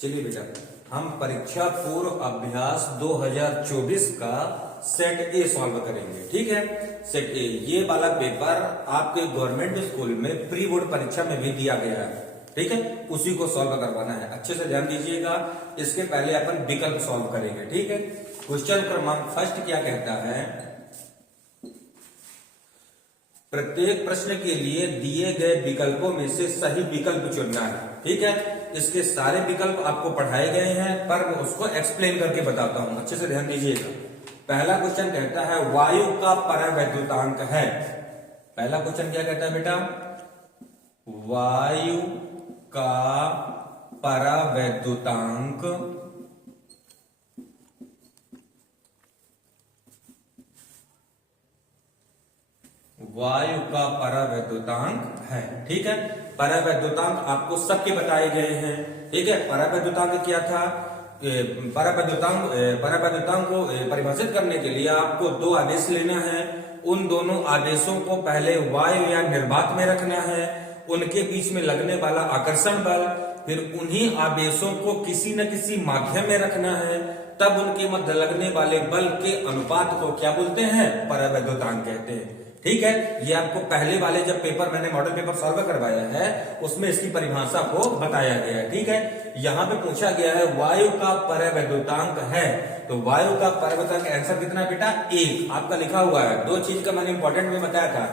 चलिए बेटा, हम परीक्षा पूर्व अभ्यास 2024 का सेट ए सॉल्व करेंगे। ठीक है, सेट ए ये वाला पेपर आपके गवर्नमेंट स्कूल में प्री बोर्ड परीक्षा में भी दिया गया है। ठीक है, उसी को सॉल्व करवाना है। अच्छे से ध्यान दीजिएगा। इसके पहले अपन विकल्प सॉल्व करेंगे। ठीक है, क्वेश्चन क्रमांक फर्स्ट क्या कहता है, प्रत्येक प्रश्न के लिए दिए गए विकल्पों में से सही विकल्प चुनना है। ठीक है, इसके सारे विकल्प आपको पढ़ाए गए हैं, पर मैं उसको एक्सप्लेन करके बताता हूं। अच्छे से ध्यान दीजिएगा। पहला क्वेश्चन कहता है वायु का परावैद्युतांक है। पहला क्वेश्चन क्या कहता है बेटा, वायु का परावैद्युतांक वायु का परावैद्युतांक है। ठीक है, परावैद्युतांक आपको सबके बताए गए हैं। ठीक है, परावैद्युतांक क्या था, परावैद्युतांक को परिभाषित करने के लिए आपको दो आदेश लेना है। उन दोनों आदेशों को पहले वायु या निर्वात में रखना है, उनके बीच में लगने वाला आकर्षण बल, फिर उन्हीं आवेशों को किसी न किसी माध्यम में रखना है, तब उनके मध्य लगने वाले बल के अनुपात को क्या बोलते हैं, परावैद्युतांक कहते हैं। ठीक है, ये आपको पहले वाले जब पेपर मैंने मॉडल पेपर सॉल्व करवाया है उसमें इसकी परिभाषा को बताया गया है। ठीक है, यहाँ पे पूछा गया है वायु का परावैद्युतांक है, तो वायु का परावैद्युतांक आंसर कितना है बेटा, एक। आपका लिखा हुआ है, दो चीज का मैंने इंपॉर्टेंट में बताया था,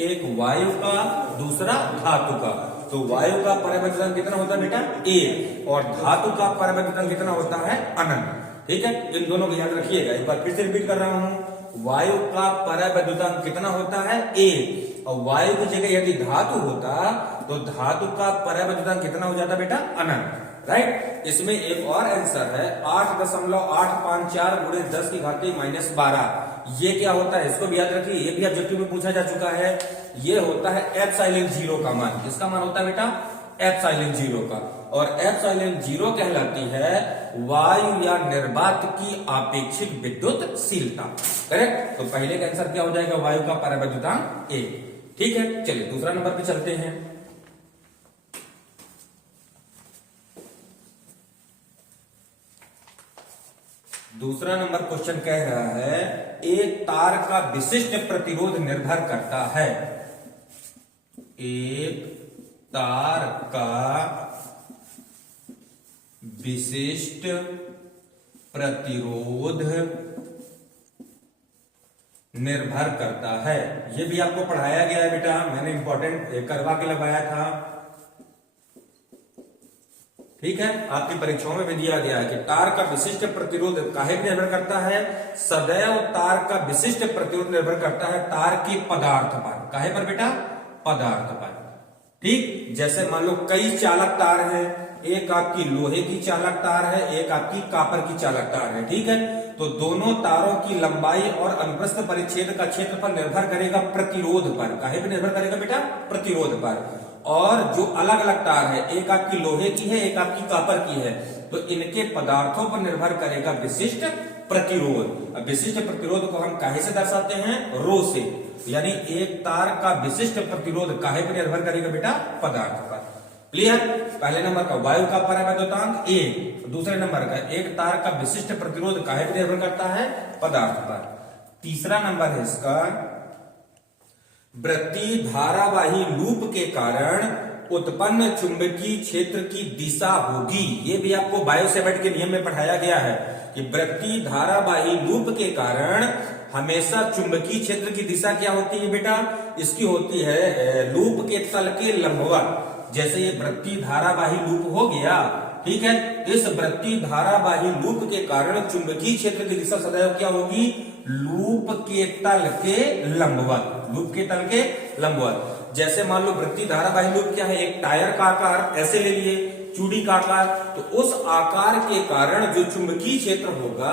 एक वायु का, दूसरा धातु का। तो वायु का परावैद्युतांक कितना होता है बेटा, एक, और धातु का परावैद्युतांक कितना होता है, अनंत। ठीक है, इन दोनों को याद रखिएगा। एक बार फिर से रिपीट कर रहा हूं, वायु का परावैद्युतांक कितना होता है, एक, और वायु की जगह यदि धातु होता तो धातु का परावैद्युतांक कितना हो जाता बेटा, अनंत। राइट, इसमें एक और आंसर है 8.854 गुणे 10 की घाती -12। ये क्या होता है, इसको भी याद रखिए, ये भी ऑब्जेक्टिव में पूछा जा चुका है। ये होता है एप्सिलॉन 0 का मान। इसका मान होता है बेटा एप्सिलॉन 0 का, और एप्सिलॉन 0 कहलाती है वायु या निर्वात की आपेक्षिक विद्युतशीलता। करेक्ट, तो पहले का आंसर क्या हो जाएगा, वायु का परावैद्युतांक एक। ठीक है, चलिए दूसरा नंबर पे चलते हैं। दूसरा नंबर क्वेश्चन कह रहा है एक तार का विशिष्ट प्रतिरोध निर्भर करता है, एक तार का विशिष्ट प्रतिरोध निर्भर करता है। ये भी आपको पढ़ाया गया है बेटा, मैंने इंपॉर्टेंट करवा के लगाया था। ठीक है, आपकी परीक्षाओं में भी दिया गया है कि तार का विशिष्ट प्रतिरोध काहे पर निर्भर करता है, सदैव तार का विशिष्ट प्रतिरोध निर्भर करता है तार के पदार्थ पर। काहे पर बेटा, पदार्थ पर। ठीक, जैसे मान लो कई चालक तार हैं, एक आपकी लोहे की चालक तार है, एक आपकी कॉपर की चालक तार है। ठीक है, तो दोनों तारों की लंबाई और अनुप्रस्थ परिच्छेद का क्षेत्रफल निर्भर करेगा प्रतिरोध पर। काहे पर निर्भर करेगा बेटा, प्रतिरोध पर। और जो अलग अलग तार है, एक आपकी लोहे की है, एक आपकी कॉपर की है, तो इनके पदार्थों पर निर्भर करेगा विशिष्ट प्रतिरोध। अब विशिष्ट प्रतिरोध को हम काहे से दर्शाते हैं, रो से। यानी एक तार का विशिष्ट प्रतिरोध काहे पर निर्भर करेगा बेटा, पदार्थ पर। क्लियर, पहले नंबर का वायु का परावैद्युतांक एक, दूसरे नंबर का एक तार का विशिष्ट प्रतिरोध काहे पर निर्भर करता है, पदार्थ पर। तीसरा नंबर है इसका, वृत्तीय धारावाही लूप के कारण उत्पन्न चुंबकीय क्षेत्र की दिशा होगी। ये भी आपको बायो सेवर्ट के नियम में पढ़ाया गया है कि वृत्तीय धारावाही लूप के कारण हमेशा चुंबकीय क्षेत्र की दिशा क्या होती है बेटा, इसकी होती है लूप के तल के लंबवत। जैसे ये वृत्तीय धारावाही लूप हो गया, ठीक है, इस वृत्तीय धारावाही लूप के कारण चुंबकीय क्षेत्र की दिशा सदैव क्या होगी, लूप के तल के लंबवत। लूप के तल के लंबवत। जैसे मान लो वृत्तीय धारावाही लूप क्या है, एक टायर का आकार ऐसे ले लिए, चूड़ी का आकार, तो उस आकार के कारण जो चुंबकीय क्षेत्र होगा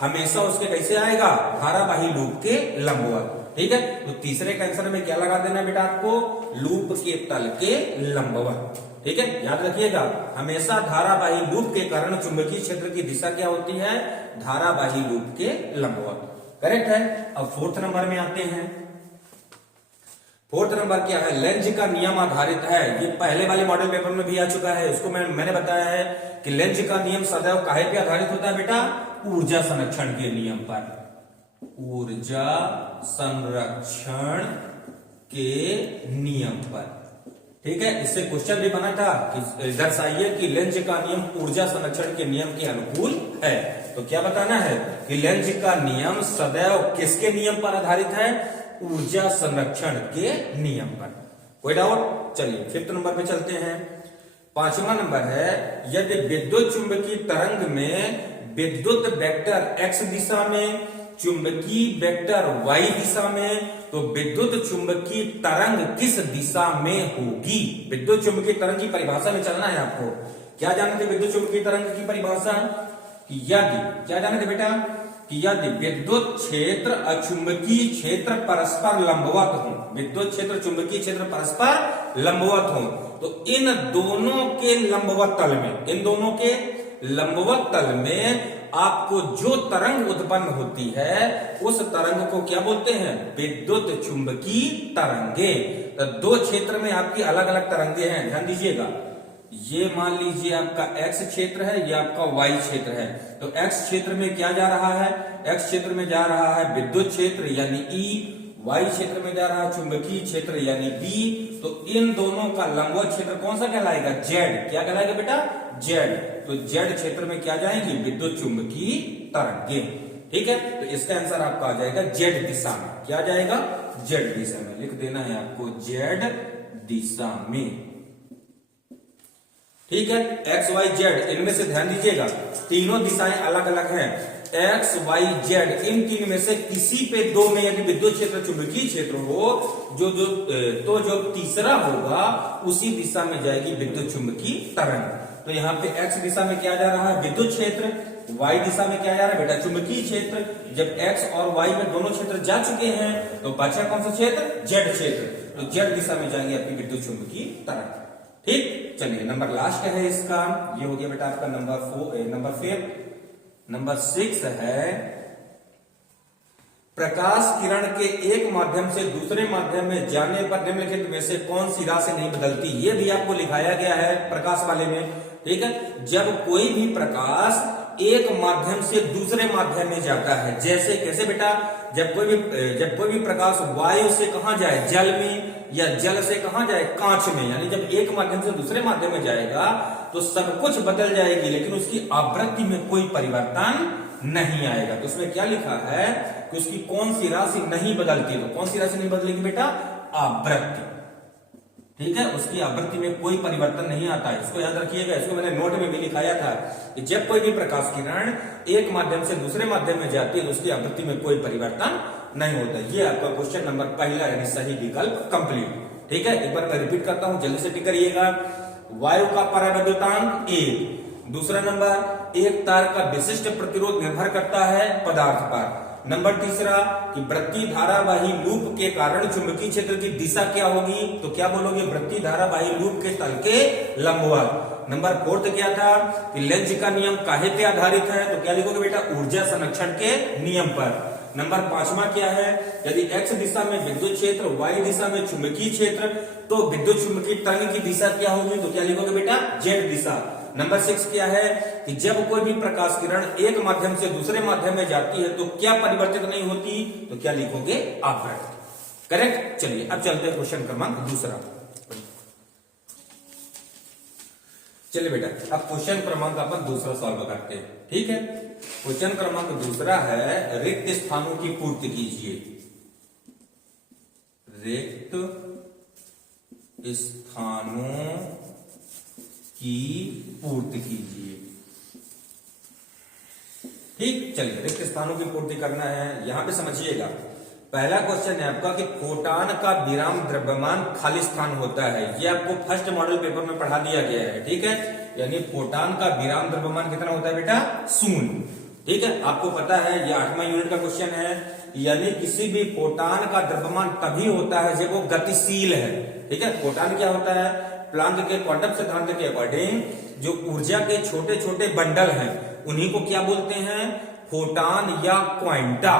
हमेशा उसके कैसे आएगा, धारावाही लूप के लंबवत। ठीक है, तो तीसरे का आंसर में क्या लगा देना बेटा आपको, लूप के तल के लंबवत। ठीक है, याद रखिएगा, हमेशा धारावाही लूप के कारण चुंबकीय क्षेत्र की दिशा क्या होती है, धारावाही लूप के लंबवत। करेक्ट है। अब फोर्थ नंबर में आते हैं। फोर्थ नंबर क्या है, लेंज का नियम आधारित है। ये पहले वाले मॉडल पेपर में भी आ चुका है, उसको मैंने बताया है कि लेंज का नियम सदैव काहे पे आधारित होता है बेटा, ऊर्जा संरक्षण के नियम पर, ऊर्जा संरक्षण के नियम पर। ठीक है, इससे क्वेश्चन भी बना था कि दर्शाइए कि लेंज का नियम ऊर्जा संरक्षण के नियम के अनुकूल है। तो क्या बताना है कि लेंज का नियम सदैव किसके नियम पर आधारित है, ऊर्जा संरक्षण के नियम पर। कोई डाउट? चलिए फिफ्थ नंबर पे चलते हैं। पांचवा नंबर है, यदि विद्युत चुंबकीय तरंग में विद्युत वेक्टर x दिशा में, चुंबकीय वेक्टर y दिशा में, तो विद्युत चुंबकीय तरंग किस दिशा में होगी। विद्युत चुंबकीय तरंग की परिभाषा में चलना है आपको। क्या जाने थे विद्युत चुंबकीय तरंग की परिभाषा, कि यदि, क्या जाने थे बेटा, कि यदि विद्युत क्षेत्र और चुंबकीय क्षेत्र परस्पर लंबवत हो, विद्युत क्षेत्र चुंबकीय क्षेत्र परस्पर लंबवत हो, तो इन दोनों के लंबवत तल में, इन दोनों के लंबवत तल में आपको जो तरंग उत्पन्न होती है उस तरंग को क्या बोलते हैं, विद्युत चुंबकीय तरंगे। तो दो क्षेत्र में आपकी अलग अलग तरंगे हैं, ध्यान दीजिएगा। ये मान लीजिए आपका x क्षेत्र है, ये आपका y क्षेत्र है। तो x क्षेत्र में क्या जा रहा है, x क्षेत्र में जा रहा है विद्युत क्षेत्र यानी E, y क्षेत्र में जा रहा है चुंबकीय क्षेत्र यानी B। तो इन दोनों का लंबवत क्षेत्र कौन सा कहलाएगा, Z। क्या कहलाएगा बेटा, Z। तो Z क्षेत्र में क्या जाएंगी, विद्युत चुंबकीय तरंगे। ठीक है, तो इसका आंसर आपका आ जाएगा Z दिशा में। क्या जाएगा, Z दिशा में। लिख देना है आपको Z दिशा में। ठीक है, एक्स वाई जेड, इनमें से ध्यान दीजिएगा तीनों दिशाएं अलग अलग हैं। एक्स वाई जेड, इन तीन में से किसी पे दो में यदि विद्युत क्षेत्र चुंबकीय क्षेत्र हो, तो जो तीसरा होगा उसी दिशा में जाएगी विद्युत चुंबकीय तरंग। तो यहाँ पे एक्स दिशा में क्या जा रहा है, विद्युत क्षेत्र, वाई दिशा में क्या जा रहा है बेटा, चुंबकीय क्षेत्र। जब एक्स और वाई में दोनों क्षेत्र जा चुके हैं तो बचा कौन सा क्षेत्र, जेड क्षेत्र। तो जेड दिशा में जाएंगे आपकी विद्युत चुंबकीय तरंग। ठीक, चलिए नंबर लास्ट है इसका, ये हो गया बेटा आपका नंबर 5। नंबर 6 है, प्रकाश किरण के एक माध्यम से दूसरे माध्यम में जाने पर निम्नलिखित में से कौन सी राशि नहीं बदलती। ये भी आपको लिखाया गया है प्रकाश वाले में। ठीक है, जब कोई भी प्रकाश एक माध्यम से दूसरे माध्यम में जाता है, जैसे कैसे बेटा, जब कोई भी प्रकाश वायु से कहां जाए, जल में, या जल से कहां जाए, कांच में, यानी जब एक माध्यम से दूसरे माध्यम में जाएगा तो सब कुछ बदल जाएगी लेकिन उसकी आवृत्ति में कोई परिवर्तन नहीं आएगा। तो उसमें क्या लिखा है कि उसकी कौन सी राशि नहीं बदलती। तो कौन सी राशि नहीं बदलेगी बेटा, आवृत्ति। ठीक है, उसकी आवृत्ति में कोई परिवर्तन नहीं आता है, इसको याद रखिएगा। इसको मैंने नोट में भी लिखाया था कि जब कोई भी प्रकाश किरण एक माध्यम से दूसरे माध्यम में जाती है उसकी आवृत्ति में कोई परिवर्तन नहीं होता। ये आपका क्वेश्चन नंबर पहला यानी सही विकल्प कंप्लीट। ठीक है, एक बार मैं रिपीट करता हूं, जल्दी से टिक करिएगा। वायु का परावैद्युतांक 1। दूसरा नंबर, एक तार का विशिष्ट प्रतिरोध निर्भर करता है पदार्थ पर। नंबर तीसरा, कि वृत्तीय धारावाही लूप के कारण चुंबकीय क्षेत्र की दिशा क्या होगी। तो क्या बोलोगे, वृत्तीय धारावाही लूप के तल के लंबवत। नंबर 4 क्या था कि लेंज का नियम काहे पे आधारित है। तो क्या लिखोगे बेटा, ऊर्जा संरक्षण के नियम पर। नंबर 5वां क्या है, यदि x दिशा में विद्युत क्षेत्र, y दिशा में चुंबकीय क्षेत्र, तो विद्युत चुंबकीय तरंग की दिशा क्या होगी। तो क्या लिखोगे बेटा, z दिशा। नंबर 6 क्या है कि जब कोई भी प्रकाश किरण एक माध्यम से दूसरे माध्यम में जाती है तो क्या परिवर्तित नहीं होती। तो क्या लिखोगे, आवृत्ति। करेक्ट। चलिए अब चलते हैं क्वेश्चन क्रमांक दूसरा। चलिए बेटा, अब क्वेश्चन क्रमांक अपन दूसरा सॉल्व करते हैं। ठीक है, क्वेश्चन क्रमांक दूसरा है, रिक्त स्थानों की पूर्ति कीजिए। रिक्त स्थानों की पूर्ति कीजिए। ठीक, चलिए रिक्त स्थानों की पूर्ति करना है। यहां पे समझिएगा, पहला क्वेश्चन है आपका कि फोटान का विराम द्रव्यमान खाली स्थान होता है। ये आपको फर्स्ट मॉडल पेपर में पढ़ा दिया गया है। ठीक है, यानी फोटान का विराम द्रव्यमान कितना होता है बेटा, 0। ठीक है, आपको पता है ये 8वां यूनिट का क्वेश्चन है। यानी किसी भी फोटान का द्रव्यमान तभी होता है जब वो गतिशील है। ठीक है, फोटान क्या होता है, प्लांक के क्वांटम सिद्धांत के अकॉर्डिंग जो ऊर्जा के छोटे छोटे बंडल हैं उन्हीं को क्या बोलते हैं, फोटान या क्वांटा।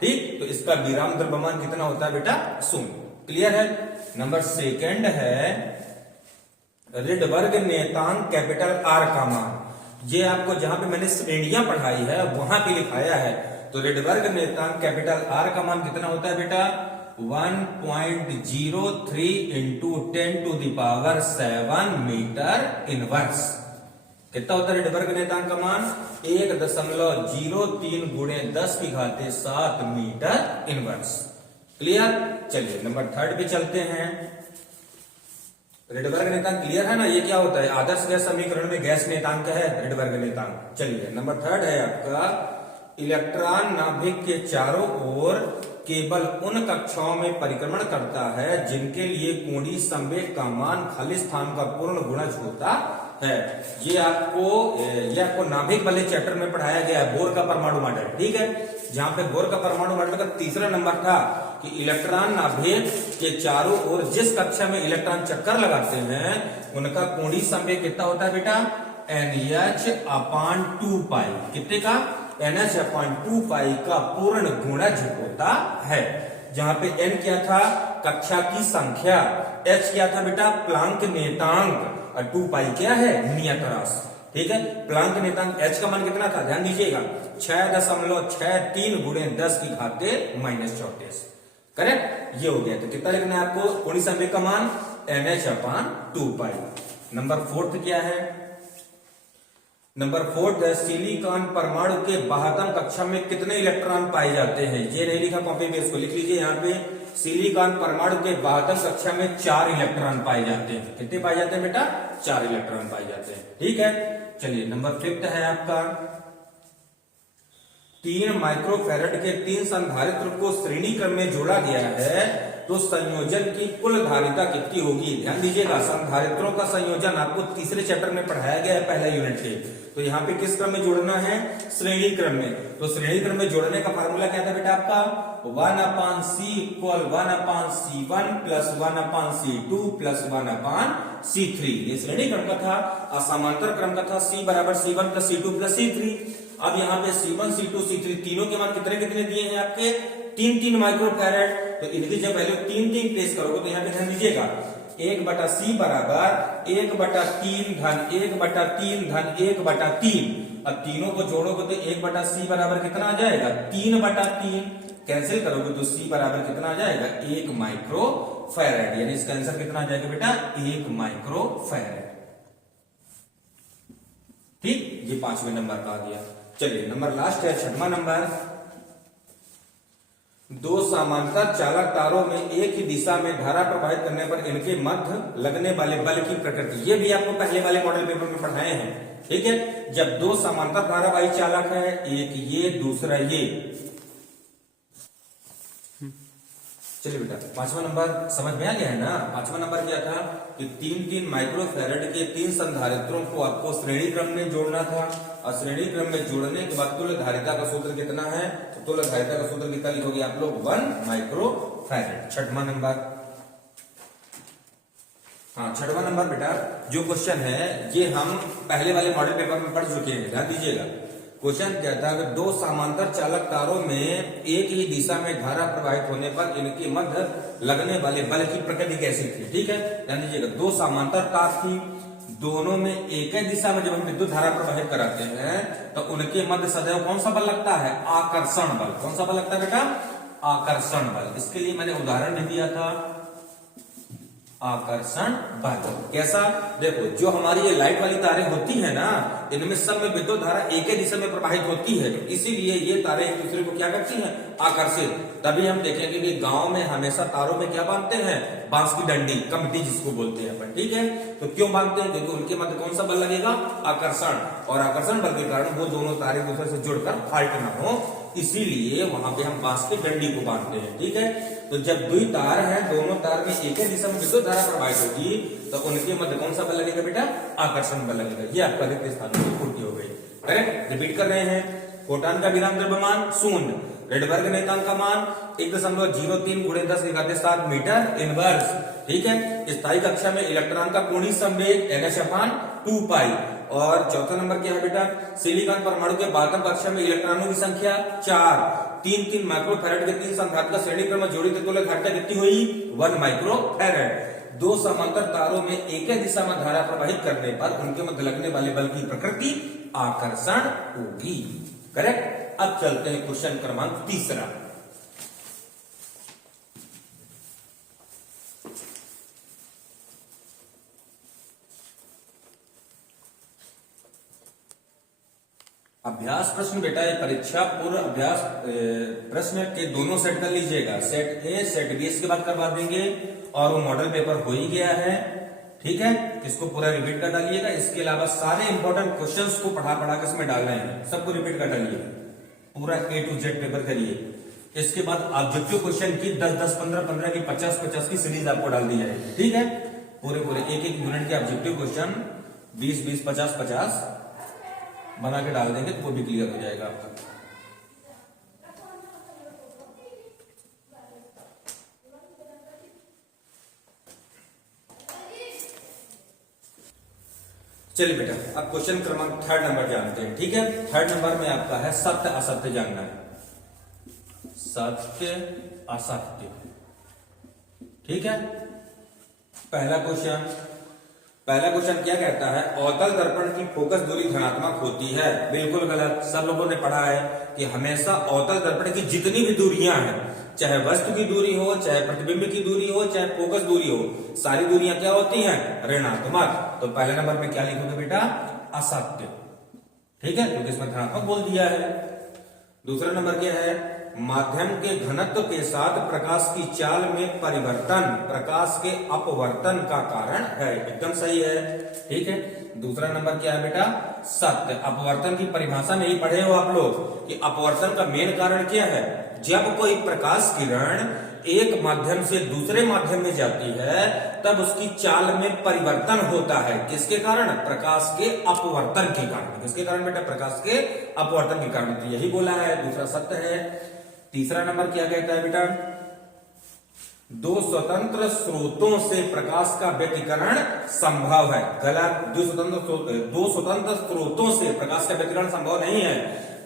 ठीक, तो इसका विराम द्रव्यमान कितना होता है बेटा, 0। क्लियर है। नंबर सेकंड है रिडबर्ग नेतांक कैपिटल आर का मान। ये आपको जहां पे मैंने श्रेणियां पढ़ाई है वहां पे लिखाया है। तो रिडबर्ग नेतांक कैपिटल आर का मान कितना होता है बेटा? 1.03 इंटू 10⁻7 मीटर इनवर्स। कितना होता है रिडबर्ग नेतांक का मान? 1.03 गुणे 10⁻7 मीटर इनवर्स। क्लियर। चलिए नंबर थर्ड पे चलते हैं। रिडबर्ग नेतांक क्लियर है ना? ये क्या होता है? आदर्श गैस समीकरण में गैस नेतांक है रिडबर्ग नेतांक। चलिए नंबर थर्ड है आपका इलेक्ट्रॉन नाभिक के चारों ओर केवल उन कक्षाओं में परिक्रमण करता है जिनके लिए कोणीय संवेग का मान खाली स्थान का पूर्ण गुणज होता है। ये आपको नाभिक वाले चैप्टर में पढ़ाया गया है, बोर का परमाणु मॉडल। ठीक है, जहां पे बोर का परमाणु मॉडल का तीसरा नंबर था कि इलेक्ट्रॉन नाभिक के चारों ओर जिस कक्षा में इलेक्ट्रॉन चक्कर लगाते हैं उनका कोणीय संवेग कितना होता है बेटा? NH/2π। कितने का? NH/2π का पूर्ण गुणज होता है। जहां पे n क्या था? कक्षा की संख्या। h क्या था बेटा? प्लांक नेतांक। और 2π क्या है? नियत राशि। ठीक है, प्लांक नेतांक h का मान कितना था? ध्यान दीजिएगा 6.63 गुणे 10⁻34। करेक्ट, ये हो गया। तो कितना लिखना है आपको? कोणीय संवेग का मान NH/2π। नंबर फोर्थ क्या है? नंबर फोर्थ है सिलिकॉन परमाणु के बाह्यतम कक्षा में कितने इलेक्ट्रॉन पाए जाते हैं? ये नहीं लिखा कॉपी में, इसको लिख लीजिए यहाँ पे। सिलिकॉन परमाणु के बाह्यतम कक्षा में 4 इलेक्ट्रॉन पाए जाते हैं। कितने पाए जाते हैं बेटा? 4 इलेक्ट्रॉन पाए जाते हैं। ठीक है, चलिए नंबर फिफ्थ है आपका 3 माइक्रोफैरड के 3 संधारित्र को श्रेणी क्रम में जोड़ा गया है तो संयोजन की कुल धारिता कितनी होगी? ध्यान दीजिएगा, संधारित्रों का संयोजन आपको तीसरे चैप्टर में पढ़ाया गया है पहला यूनिट के। तो यहाँ पे किस क्रम में जोड़ना है? श्रेणी क्रम में। तो श्रेणी क्रम में जोड़ने का फार्मूला क्या था बेटा आपका? 1/c = 1/c1 + 1/c2 + 1/c3। ये श्रेणी क्रम का था। असमांतर क्रम का था C = C1 + C2 + C3। अब यहाँ पे C1 C2 C3 तीनों के मान कितने कितने दिए हैं आपके? 3 माइक्रोफैरड। तो इनकी जब वैल्यू 3 प्लेस करोगे तो यहाँ पे ध्यान दीजिएगा 1/c = 1/3 धन 1/3 धन 1/3। अब तीनों को जोड़ोगे तो 1/c बराबर कितना आ जाएगा? 3/3। कैंसिल करोगे तो c बराबर कितना आ जाएगा? 1 माइक्रोफैरड। यानी इसका आंसर कितना आ जाएगा बेटा? 1 माइक्रोफैरड। ठीक, ये 5वें नंबर का आ गया। चलिए नंबर लास्ट है 6वां नंबर। 2 समांतर चालक तारों में एक ही दिशा में धारा प्रवाहित करने पर इनके मध्य लगने वाले बल की प्रकृति। ये भी आपको पहले वाले मॉडल पेपर में पढ़ाए हैं। ठीक है, जब 2 समांतर धारावाही चालक है, एक ये दूसरा ये। चलिए बेटा 5वां नंबर समझ में आ गया है ना? 5वां नंबर क्या था कि 3 माइक्रोफैरड के 3 संधारित्रों को आपको श्रेणी क्रम में जोड़ना था। और श्रेणी क्रम में जोड़ने के बाद तुल्य धारिता का सूत्र कितना है? तो तुल्य धारिता का सूत्र कितना लिखोगे आप लोग? 1 माइक्रोफैरड। 6वां नंबर। हाँ 6वां नंबर बेटा जो क्वेश्चन है ये हम पहले वाले मॉडल पेपर में पढ़ चुके हैं। ध्यान दीजिएगा, क्वेश्चन क्या था? अगर 2 समांतर चालक तारों में एक ही दिशा में धारा प्रवाहित होने पर इनके मध्य लगने वाले बल की प्रकृति कैसी थी? ठीक है, ध्यान दीजिएगा 2 समांतर तार थी, दोनों में एक ही दिशा में जब हम विद्युत धारा प्रवाहित कराते हैं तो उनके मध्य सदैव कौन सा बल लगता है? आकर्षण बल। कौन सा बल लगता है बेटा? आकर्षण बल। इसके लिए मैंने उदाहरण भी दिया था, आकर्षण बल। कैसा? देखो, जो हमारी ये लाइट वाली तारें होती है ना, इनमें सब में विद्युत धारा एक ही दिशा में प्रवाहित होती है, इसीलिए ये तारें एक दूसरे को क्या करती हैं? आकर्षित। तभी हम देखेंगे कि गांव में हमेशा तारों में क्या बांधते हैं? बांस की डंडी, कमटी जिसको बोलते हैं अपन। ठीक है, तो क्यों बांधते हैं? क्योंकि उनके मध्य कौन सा बल लगेगा? आकर्षण। और आकर्षण बल के कारण वो दोनों तारे एक दूसरे से जुड़कर फाल्ट ना हो, इसीलिए वहां पे हम बांस की डंडी को बांधते हैं। ठीक है, तो जब 2 तार हैं, दोनों तार में एक ही दिशा में विद्युत धारा प्रवाहित होगी तो उनके मध्य कौन सा बल लगेगा बेटा? आकर्षण बल लगेगा। ये आपका रिक्त स्थानों की पूर्ति हो गई। करेक्ट, रिपीट कर रहे हैं। फोटॉन का विराम द्रव्यमान 0, रिडबर्ग नेतांक का मान 1.03 गुणे 10⁻7 मीटर इनवर्स। ठीक है। स्थायी कक्षा में इलेक्ट्रॉन का कोणीय संवेग nh/2π। और चौथा नंबर क्या है बेटा, सिलिकॉन परमाणु के बातम कक्षा में इलेक्ट्रॉनों की संख्या 4। 3 माइक्रोफैराड के 3 संघात का श्रेणी क्रम में जोड़ी तत्वों की धारिता कितनी हुई, 1 माइक्रोफैराड। 2 समांतर तारों में एक ही दिशा में धारा प्रवाहित करने पर उनके मध्य लगने वाले बल की प्रकृति आकर्षण होगी। करेक्ट। अब चलते हैं क्वेश्चन क्रमांक 3। अभ्यास प्रश्न बेटा, ये परीक्षा पूर्व अभ्यास प्रश्न के दोनों सेट कर लीजिएगा, सेट ए सेट बी इसके बाद करवा देंगे। और वो मॉडल पेपर हो ही गया है। ठीक है, इसको पूरा रिपीट कर डालिएगा। इसके अलावा सारे इंपॉर्टेंट क्वेश्चंस को पढ़ा के इसमें डालना है, सबको रिपीट कर डालिए, पूरा A to Z पेपर करिए। इसके बाद ऑब्जेक्टिव क्वेश्चन की 10-10, 15-15 की 50-50 की सीरीज आपको डाल दी जाएगी। ठीक है, पूरे एक यूनिट के ऑब्जेक्टिव क्वेश्चन 20-20, 50-50 बना के डाल देंगे तो वो भी क्लियर हो जाएगा आपका। चलिए बेटा, अब क्वेश्चन क्रमांक 3 नंबर जानते हैं। ठीक है, 3 नंबर में आपका है सत्य असत्य जानना है, सत्य असत्य। ठीक है, पहला क्वेश्चन क्या कहता है, अवतल दर्पण की फोकस दूरी धनात्मक होती है। बिल्कुल गलत। सब लोगों ने पढ़ा है कि हमेशा अवतल दर्पण की जितनी भी दूरियां हैं, चाहे वस्तु की दूरी हो, चाहे प्रतिबिंब की दूरी हो, चाहे फोकस दूरी हो, सारी दूरियां क्या होती हैं, ऋणात्मक। तो पहले नंबर में क्या लिखोगे बेटा, असत्य। ठीक है, क्योंकि इसमें धनात्मक बोल दिया है। दूसरा नंबर क्या है, माध्यम के घनत्व के साथ प्रकाश की चाल में परिवर्तन प्रकाश के अपवर्तन का कारण है। एकदम सही है। ठीक है, दूसरा नंबर क्या है बेटा, सत्य। अपवर्तन की परिभाषा में ही पढ़े हो आप लोग कि अपवर्तन का मेन कारण क्या है, जब कोई प्रकाश किरण एक माध्यम से दूसरे माध्यम में जाती है तब उसकी चाल में परिवर्तन होता है। किसके कारण, प्रकाश के अपवर्तन के कारण। किसके कारण बेटा, प्रकाश के अपवर्तन के कारण। तो यही बोला है, दूसरा सत्य है। तीसरा नंबर क्या कहता है बेटा, 2 स्वतंत्र स्रोतों से प्रकाश का व्यतिकरण संभव है। गलत। 2 स्वतंत्र स्रोतों से प्रकाश का व्यतिकरण संभव नहीं है।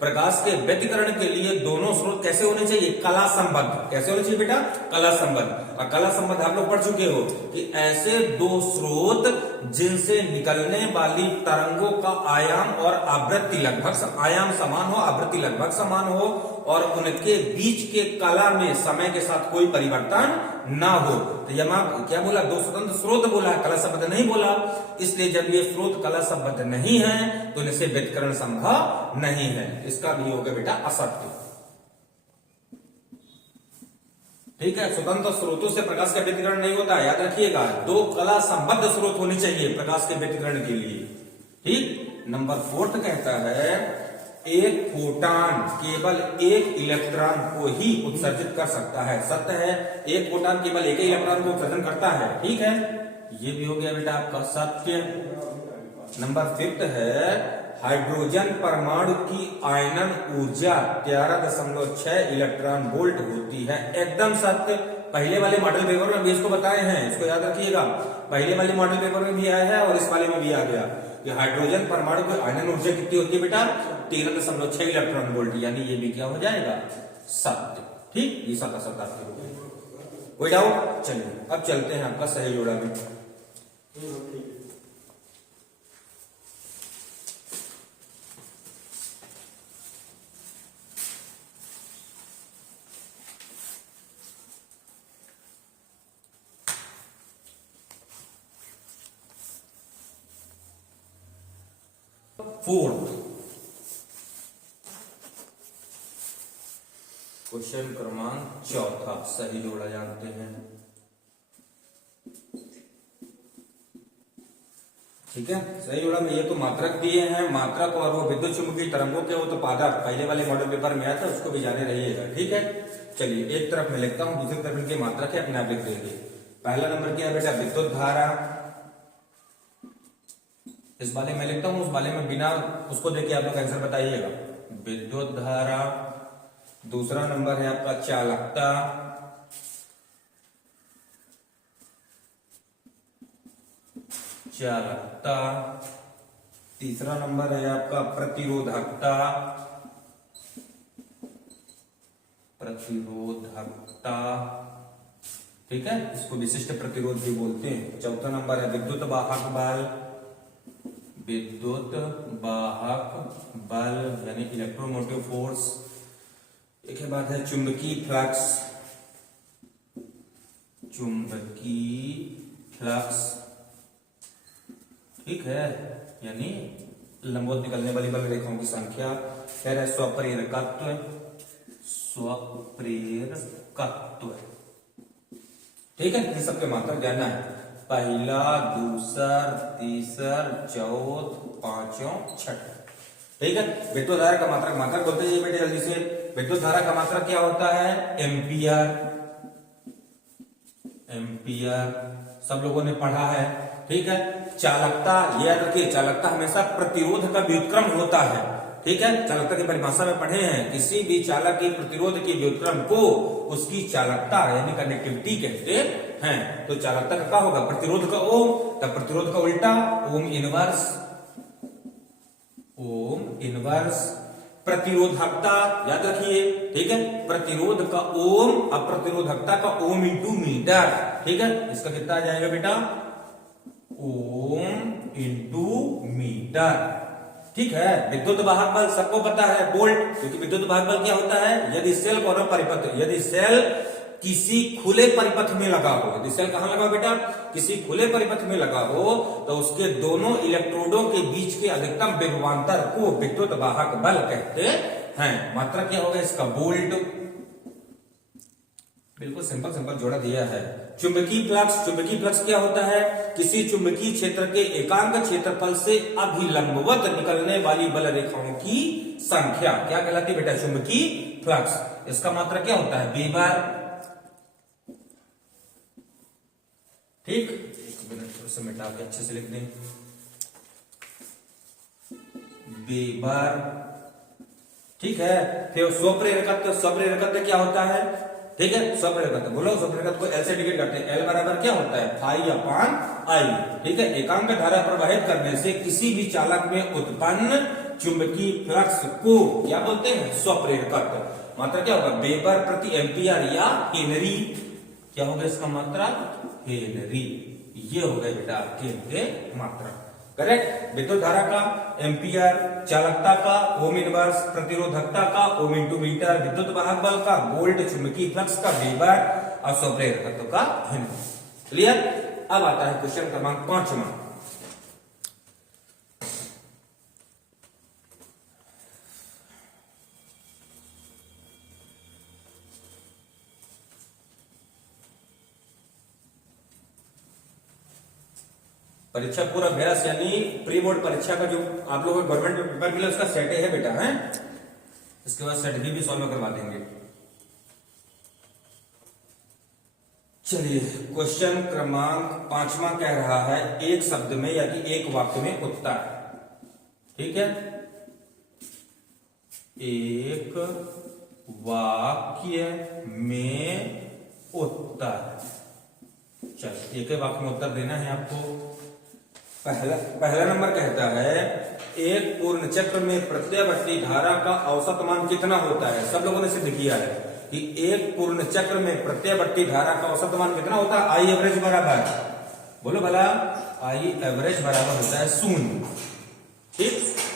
प्रकाश के व्यतिकरण के लिए दोनों स्रोत कैसे होने चाहिए, कला संबद्ध। कैसे होने चाहिए बेटा, कला संबद्ध। और कला संबद्ध आप लोग पढ़ चुके हो कि ऐसे 2 स्रोत जिनसे निकलने वाली तरंगों का आयाम और आवृत्ति लगभग आयाम समान हो, आवृत्ति लगभग समान हो, और उनके बीच के कला में समय के साथ कोई परिवर्तन ना हो। तो यहाँ क्या बोला, 2 स्वतंत्र स्रोत बोला, कला संबद्ध नहीं बोला। इसलिए जब ये स्रोत कला संबद्ध नहीं है तो इनसे व्यतिकरण संभव नहीं है। इसका भी होगा बेटा असत्य। ठीक है, स्वतंत्र स्रोतों से प्रकाश का व्यतिकरण नहीं होता, याद रखिएगा। 2 कला संबद्ध स्रोत होने चाहिए प्रकाश के व्यतिकरण के लिए। ठीक। नंबर 4 कहता है, एक फोटॉन केवल एक इलेक्ट्रॉन को ही उत्सर्जित कर सकता है। सत्य है, एक फोटॉन केवल एक ही इलेक्ट्रॉन को उत्सर्जन करता है। ठीक है, ये भी हो गया बेटा आपका सत्य। नंबर 5 है, हाइड्रोजन परमाणु की आयनन ऊर्जा 13.6 इलेक्ट्रॉन वोल्ट होती है। एकदम सत्य। पहले वाले मॉडल पेपर में भी इसको बताए हैं, इसको याद रखिएगा। पहले वाले मॉडल पेपर में भी आया है और इस वाले में भी आ गया कि हाइड्रोजन परमाणु की आयनन ऊर्जा कितनी होती है बेटा, 13.6 इलेक्ट्रॉन वोल्ट। यानी ये भी क्या हो जाएगा, सत्य। ठीक, ये सत्य सत्य हो गया। कोई डाउट? चलिए अब चलते हैं आपका सही जोड़ा में। फोर्थ क्वेश्चन क्रमांक 4 सही जोड़ा जानते हैं। ठीक है, सही जोड़ा में ये तो मात्रक दिए हैं, मात्रक और वो विद्युत चुंबकीय तरंगों के वो तो पादक पहले वाले मॉडल पेपर में आया था, उसको भी जाने रहिएगा। ठीक है, चलिए एक तरफ में लिखता हूं, दूसरी तरफ इनके मात्रक है, अपने आप लिख देंगे। पहला नंबर क्या है बेटा, विद्युत धारा। इस वाले में लिखता हूं, उस वाले में बिना उसको देखे आप लोग आंसर बताइएगा। विद्युत धारा दूसरा नंबर है आपका चालकता, चालकता। तीसरा नंबर है आपका प्रतिरोधकता, प्रतिरोधकता, ठीक है, इसको विशिष्ट प्रतिरोध भी बोलते हैं। चौथा नंबर है विद्युत वाहक बल, विद्युत वाहक बल यानी इलेक्ट्रोमोटिव फोर्स। एक के बाद है चुंबकीय फ्लक्स, चुंबकीय फ्लक्स, ठीक है, यानी लंबवत निकलने वाली बल रेखाओं की संख्या। फिर है स्वप्रेरकत्व, स्वप्रेरकत्व, ठीक है, इन सबके मात्रा जानना है। पहला, दूसर, तीसर, चौथ, पांचों, छठ, ठीक है। विद्युत धारा का मात्रक, मात्रक बोलते हैं बेटे जल्दी से। विद्युत धारा का मात्रक क्या होता है? एम्पियर, एम्पियर, सब लोगों ने पढ़ा है, ठीक है। चालकता, याद रखिए, चालकता हमेशा प्रतिरोध का व्युत्क्रम होता है, ठीक है। चालकता की परिभाषा में पढ़े हैं, किसी भी चालक की प्रतिरोध के व्युत्क्रम को उसकी चालकता यानी कंडक्टिविटी कहते हैं। तो चालकता का क्या होगा? प्रतिरोध का ओम, तब प्रतिरोध का उल्टा ओम इनवर्स, ओम इनवर्स। प्रतिरोधकता याद रखिए, ठीक है, प्रतिरोध का ओम, अप्रतिरोधकता का ओम इंटू मीटर, ठीक है। इसका कितना आ जाएगा बेटा? ओम इंटू मीटर, ठीक है। विद्युत वाहक बल सबको पता है, वोल्ट, क्योंकि विद्युत वाहक बल क्या होता है? यदि सेल कोनो परिपथ, यदि सेल किसी खुले परिपथ में लगा हो, यदि सेल कहां लगा हो बेटा? किसी खुले परिपथ में लगा हो, तो उसके दोनों इलेक्ट्रोडों के बीच के अधिकतम विभवांतर को विद्युत वाहक बल कहते हैं। मात्रा क्या होगा इसका? वोल्ट। बिल्कुल सिंपल सिंपल जोड़ा दिया है। चुंबकीय फ्लक्स, चुंबकीय फ्लक्स क्या होता है? किसी चुंबकीय क्षेत्र के एकांक क्षेत्रफल से अभिलंबवत निकलने वाली बल रेखाओं की संख्या क्या कहलाती है बेटा? चुंबकीय फ्लक्स। इसका मात्रा क्या होता है? वेबर, ठीक। एक मिनट थोड़ा सा मिटा के अच्छे से लिख दें, वेबर, ठीक है। फिर स्वप्रेरकत्व, स्वप्रेरकत्व क्या होता है? ठीक है, स्वप्रेरकत्व बोलो, स्वप्रेरकत्व को एल से इंडिकेट करते हैं। एल बराबर क्या होता है? फाई अपान आई, ठीक है। एकांक धारा प्रवाहित करने से किसी भी चालक में उत्पन्न चुंबकीय फ्लक्स को क्या बोलते हैं? स्वप्रेरकत्व। मात्रा क्या होगा? वेबर प्रति एम्पियर या हेनरी। क्या होगा इसका मात्रा? हेनरी। ये हो गए बेटा आपके मात्रा, करेक्ट। विद्युत धारा का एम्पियर, चालकता का ओम इनवर्स, प्रतिरोधकता का ओम इंटू मीटर, विद्युत वाहक बल का वोल्ट, चुंबकीय फ्लक्स का वेबर और स्वप्रेरकत्व का हेनरी। क्लियर? अब आता है क्वेश्चन क्रमांक 5वां। परीक्षा पूरा अभ्यास यानी प्री बोर्ड परीक्षा का जो आप लोगों को गवर्नमेंट पेपर मिले उसका सेट है बेटा, है। इसके बाद सेट भी सॉल्व करवा देंगे। चलिए, क्वेश्चन क्रमांक 5वां कह रहा है एक शब्द में यानी एक वाक्य में उत्तर, ठीक है। एक वाक्य में उत्तर, चलिए एक वाक्य में उत्तर देना है आपको। पहला नंबर कहता है एक पूर्ण चक्र में प्रत्यावर्ती धारा का औसत मान कितना होता है? सब लोगों ने सिद्ध किया है कि एक पूर्ण चक्र में प्रत्यावर्ती धारा का औसत मान कितना होता है? आई एवरेज बराबर, बोलो भला, आई एवरेज बराबर होता है 0, ठीक।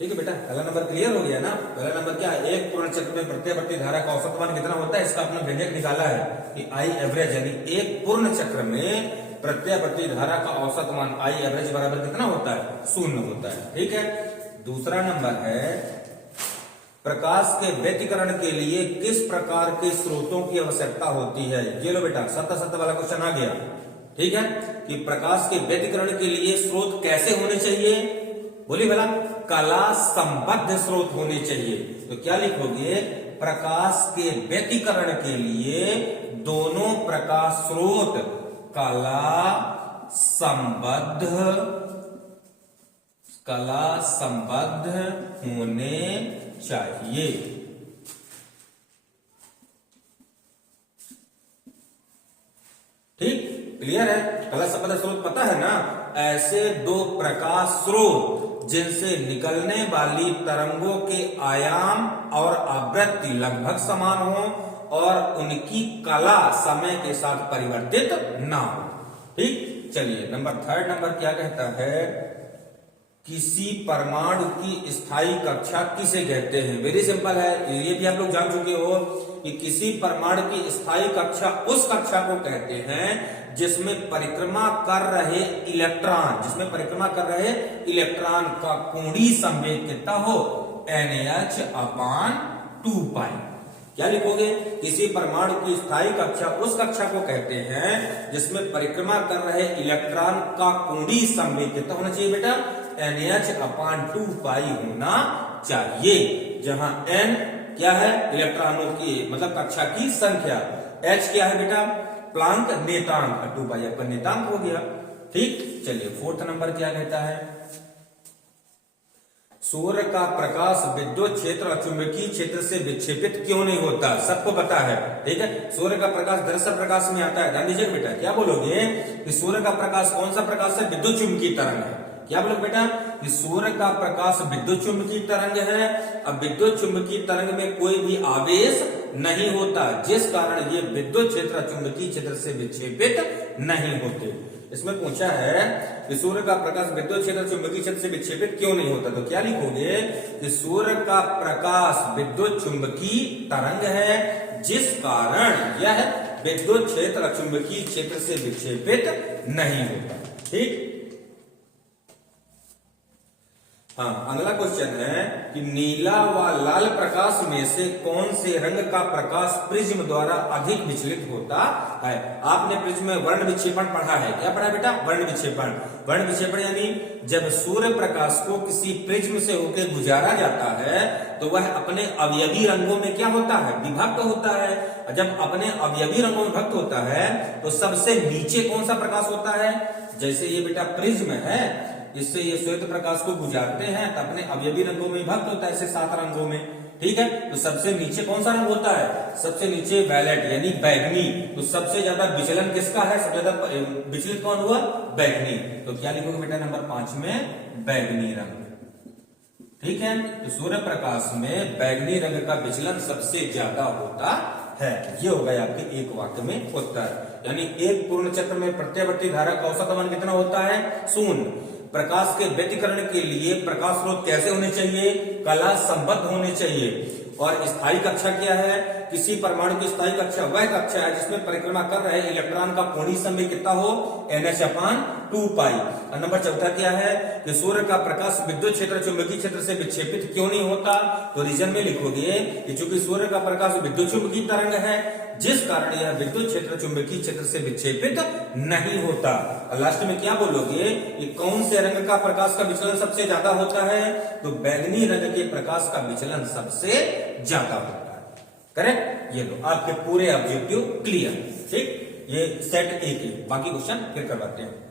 ठीक है बेटा, पहला नंबर क्लियर हो गया ना। पहला नंबर क्या है? एक पूर्ण चक्र में प्रत्यावर्ती धारा का औसत मान कितना होता है? इसका अपना व्यंजक निकाला है कि आई एवरेज, यानी एक पूर्ण चक्र में प्रत्यावर्ती धारा का औसत मान आई एवरेज बराबर कितना होता है? 0 होता है, ठीक है। दूसरा नंबर है प्रकाश के व्यतिकरण के लिए किस प्रकार के स्रोतों की आवश्यकता होती है? ये लो बेटा, 7 वाला क्वेश्चन आ गया, ठीक है, कि प्रकाश के व्यतिकरण के लिए स्रोत कैसे होने चाहिए? बोलिए भला, कला संबद्ध स्रोत होने चाहिए। तो क्या लिखोगे? प्रकाश के व्यतिकरण के लिए दोनों प्रकाश स्रोत कला संबद्ध होने चाहिए। ठीक, क्लियर है। कला संबद्ध स्रोत पता है ना, ऐसे दो प्रकाश स्रोत जिनसे निकलने वाली तरंगों के आयाम और आवृत्ति लगभग समान हो और उनकी कला समय के साथ परिवर्तित ना हो। ठीक, चलिए थर्ड नंबर क्या कहता है, किसी परमाणु की स्थायी कक्षा किसे कहते हैं। वेरी सिंपल है, ये भी आप लोग जान चुके हो कि किसी परमाणु की स्थायी कक्षा उस कक्षा को कहते हैं जिसमें परिक्रमा कर रहे इलेक्ट्रॉन का कोणीय संवेग कितना हो, NH/2π। क्या लिखोगे, किसी परमाणु की स्थायी कक्षा उस कक्षा को कहते हैं जिसमें परिक्रमा कर रहे इलेक्ट्रॉन का कोणीय संवेग कितना होना चाहिए बेटा, NH/2π होना चाहिए, जहां n क्या है, इलेक्ट्रॉनों की मतलब कक्षा की संख्या, h क्या है बेटा, प्लांक नेतांक, 2π आपका नेतांक हो गया। ठीक, चलिए फोर्थ नंबर क्या कहता है, सूर्य का प्रकाश विद्युत क्षेत्र और चुंबकीय क्षेत्र से विक्षेपित क्यों नहीं होता। सबको पता है, ठीक है, सूर्य का प्रकाश दृश्य प्रकाश में आता है। ध्यान दीजिए बेटा, क्या बोलोगे कि सूर्य का प्रकाश कौन सा प्रकाश है, विद्युत चुंबकीय तरंग है। क्या बोलोगे बेटा कि सूर्य का प्रकाश विद्युत चुंबकीय तरंग है। अब विद्युत चुंबकीय तरंग में कोई भी आवेश नहीं होता, जिस कारण ये विद्युत क्षेत्र चुंबकीय क्षेत्र से विक्षेपित नहीं होते। इसमें पूछा है कि सूर्य का प्रकाश विद्युत क्षेत्र चुंबकीय क्षेत्र से विक्षेपित क्यों नहीं होता, तो क्या लिखोगे कि सूर्य का प्रकाश विद्युत चुंबकीय तरंग है, जिस कारण यह विद्युत क्षेत्र चुंबकीय क्षेत्र से विक्षेपित नहीं होता। ठीक, हाँ, अगला क्वेश्चन है कि नीला व लाल प्रकाश में से कौन से रंग का प्रकाश प्रिज्म द्वारा अधिक विचलित होता है। आपने प्रिज्म में वर्ण विक्षेपण पढ़ा है, क्या पढ़ा है बेटा, वर्ण विक्षेपण। वर्ण विक्षेपण यानी जब सूर्य प्रकाश को किसी प्रिज्म से होकर गुजारा जाता है तो वह अपने अवयवी रंगों में क्या होता है, विभक्त होता है। जब अपने अवयवी रंगों में विभक्त होता है तो सबसे नीचे कौन सा प्रकाश होता है, जैसे ये बेटा प्रिज्म है, इससे ये श्वेत प्रकाश को गुजारते हैं तो अपने अवयवी रंगों में विभक्त होता है, ऐसे 7 रंगों में। ठीक है, तो सबसे नीचे कौन सा रंग होता है, सबसे नीचे वैलेट यानी बैगनी। तो सबसे ज्यादा विचलन किसका है, सबसे ज्यादा विचलित कौन हुआ, बैगनी। तो क्या लिखोगे बेटा नंबर 5 में, बैगनी रंग। ठीक है, तो सूर्य प्रकाश में बैगनी रंग का विचलन सबसे ज्यादा होता है। ये हो गया आपके एक वाक्य में उत्तर। यानी एक पूर्ण चक्र में प्रत्यावर्ती धारा का औसत मान कितना होता है, 0। प्रकाश के व्यतिकरण के लिए प्रकाश स्रोत कैसे होने चाहिए, कला संबद्ध होने चाहिए। और स्थायी कक्षा क्या है, किसी परमाणु की स्थायी कक्षा वह कक्षा है जिसमें परिक्रमा कर रहे इलेक्ट्रॉन का कोणीय संवेग कितना हो, NH/2π। और नंबर चौथा क्या है कि सूर्य का प्रकाश विद्युत क्षेत्र चुंबकीय क्षेत्र से विक्षेपित क्यों नहीं होता, तो रीजन में लिखोगे कि चूंकि सूर्य का प्रकाश विद्युत चुंबकीय तरंग है, जिस कारण यह विद्युत क्षेत्र चुंबकीय क्षेत्र से विक्षेपित नहीं होता। और लास्ट में क्या बोलोगे कि कौन से रंग का प्रकाश का विचलन सबसे ज्यादा होता है, तो बैगनी रंग के प्रकाश का विचलन सबसे ज्यादा होता है। करेक्ट, ये लो आपके पूरे ऑब्जेक्टिव क्लियर। ठीक, ये सेट ए के बाकी क्वेश्चन फिर करवाते हैं।